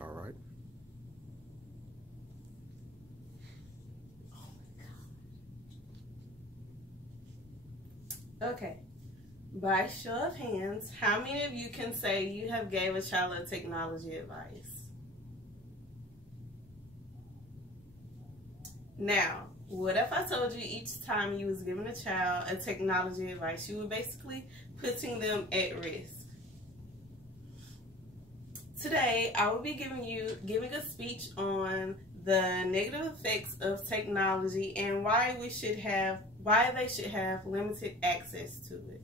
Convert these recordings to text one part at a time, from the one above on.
All right. Okay. By show of hands, how many of you can say you have gave a child a technology advice? Now, what if I told you each time you was giving a child a technology advice, you were basically putting them at risk? Today, I will be giving a speech on the negative effects of technology and why they should have limited access to it.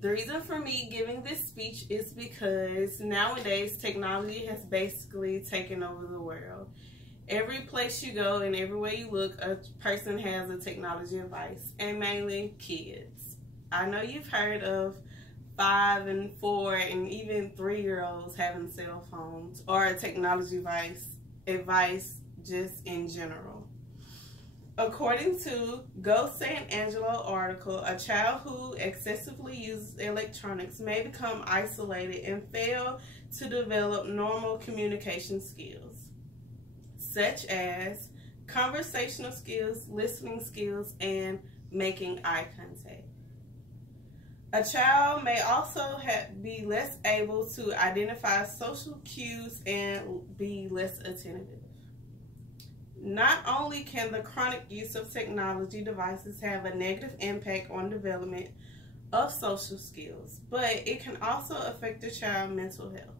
The reason for me giving this speech is because nowadays technology has basically taken over the world. Every place you go and everywhere you look, a person has a technology device, and mainly kids. I know you've heard of 5 and 4 and even 3-year-olds having cell phones or a technology advice just in general. According to Go San Angelo article, a child who excessively uses electronics may become isolated and fail to develop normal communication skills, such as conversational skills, listening skills, and making eye contact. A child may also be less able to identify social cues and be less attentive. Not only can the chronic use of technology devices have a negative impact on development of social skills, but it can also affect the child's mental health.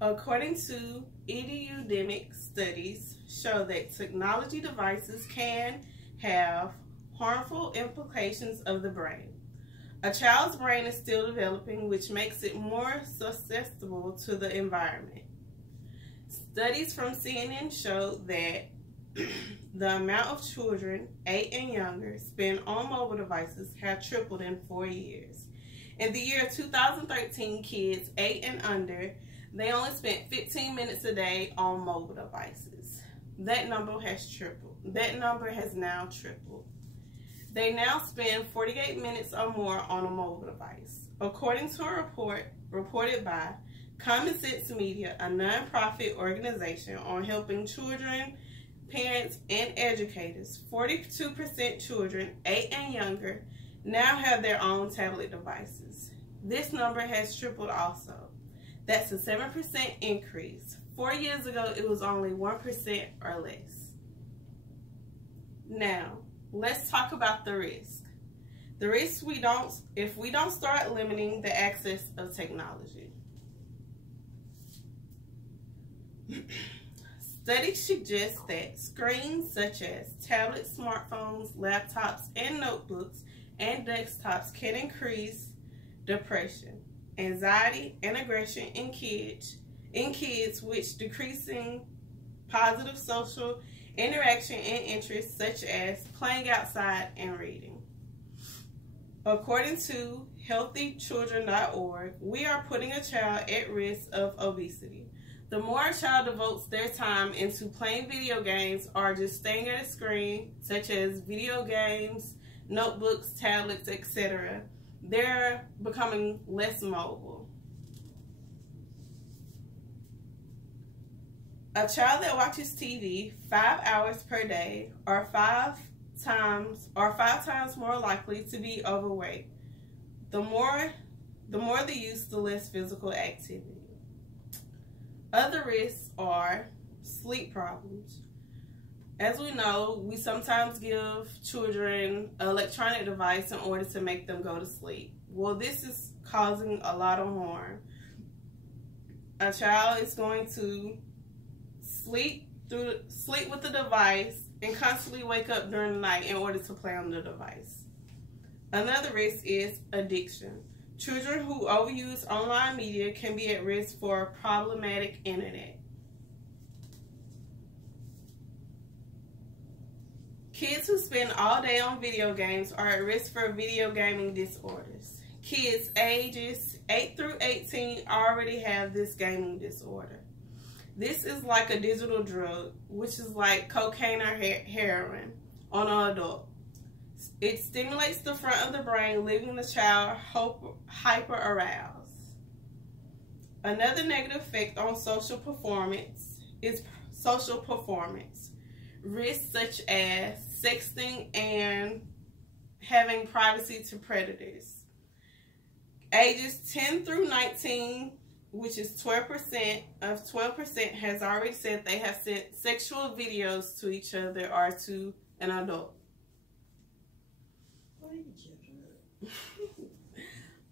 According to epidemic studies show that technology devices can have harmful implications of the brain. A child's brain is still developing, which makes it more susceptible to the environment. Studies from CNN show that the amount of children 8 and younger spend on mobile devices have tripled in 4 years. In the year 2013, kids 8 and under, they only spent 15 minutes a day on mobile devices. That number has tripled. That number has now tripled. They now spend 48 minutes or more on a mobile device. According to a report reported by Common Sense Media, a nonprofit organization on helping children, parents, and educators, 42% children 8 and younger now have their own tablet devices. This number has tripled also. That's a 7% increase. 4 years ago, it was only 1% or less. Now, let's talk about the risk. The risk if we don't start limiting the access of technology. Studies suggest that screens such as tablets, smartphones, laptops, and notebooks and desktops can increase depression, anxiety, and aggression in kids, which decreasing positive social interaction and interests such as playing outside and reading. According to healthychildren.org, we are putting a child at risk of obesity. The more a child devotes their time into playing video games or just staying at a screen, such as video games, notebooks, tablets, etc., they're becoming less mobile. A child that watches TV 5 hours per day are five times more likely to be overweight. The more the use, the less physical activity. Other risks are sleep problems. As we know, we sometimes give children an electronic device in order to make them go to sleep. Well, this is causing a lot of harm. A child is going to sleep with the device and constantly wake up during the night in order to play on the device. Another risk is addiction. Children who overuse online media can be at risk for problematic internet. Kids who spend all day on video games are at risk for video gaming disorders. Kids ages 8 through 18 already have this gaming disorder. This is like a digital drug, which is like cocaine or heroin on an adult. It stimulates the front of the brain, leaving the child hyper-aroused. Another negative effect on social performance is social performance. Risks such as sexting and having privacy to predators. Ages 10 through 19, which is 12% has already said they have sent sexual videos to each other or to an adult.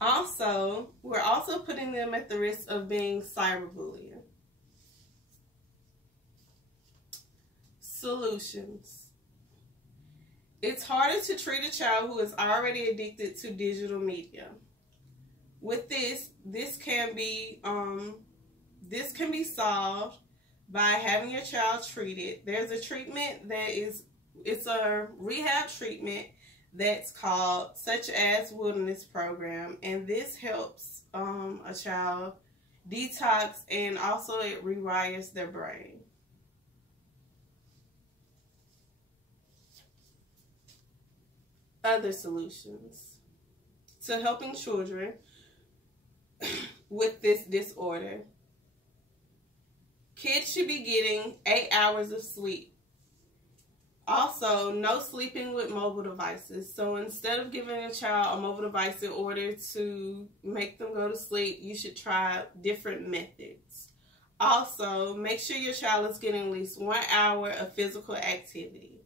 Also, we're also putting them at the risk of being cyberbullied. Solutions. It's harder to treat a child who is already addicted to digital media. With this can be solved by having your child treated. There's a treatment it's a rehab treatment that's called Such As Wilderness Program, and this helps a child detox, and also it rewires their brain. Other solutions to helping children with this disorder. Kids should be getting 8 hours of sleep. Also, no sleeping with mobile devices. So instead of giving a child a mobile device in order to make them go to sleep, you should try different methods. Also, make sure your child is getting at least 1 hour of physical activity.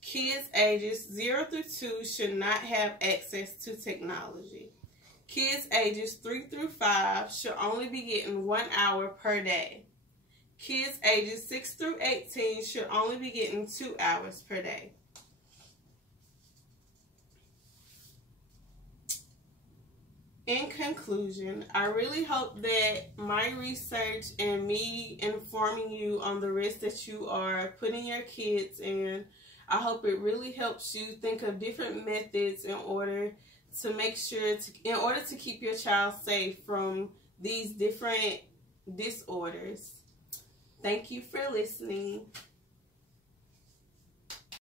Kids ages 0 through 2 should not have access to technology. Kids ages 3 through 5 should only be getting 1 hour per day. Kids ages 6 through 18 should only be getting 2 hours per day. In conclusion, I really hope that my research and me informing you on the risk that you are putting your kids in, I hope it really helps you think of different methods in order to make sure, in order to keep your child safe from these different disorders. Thank you for listening.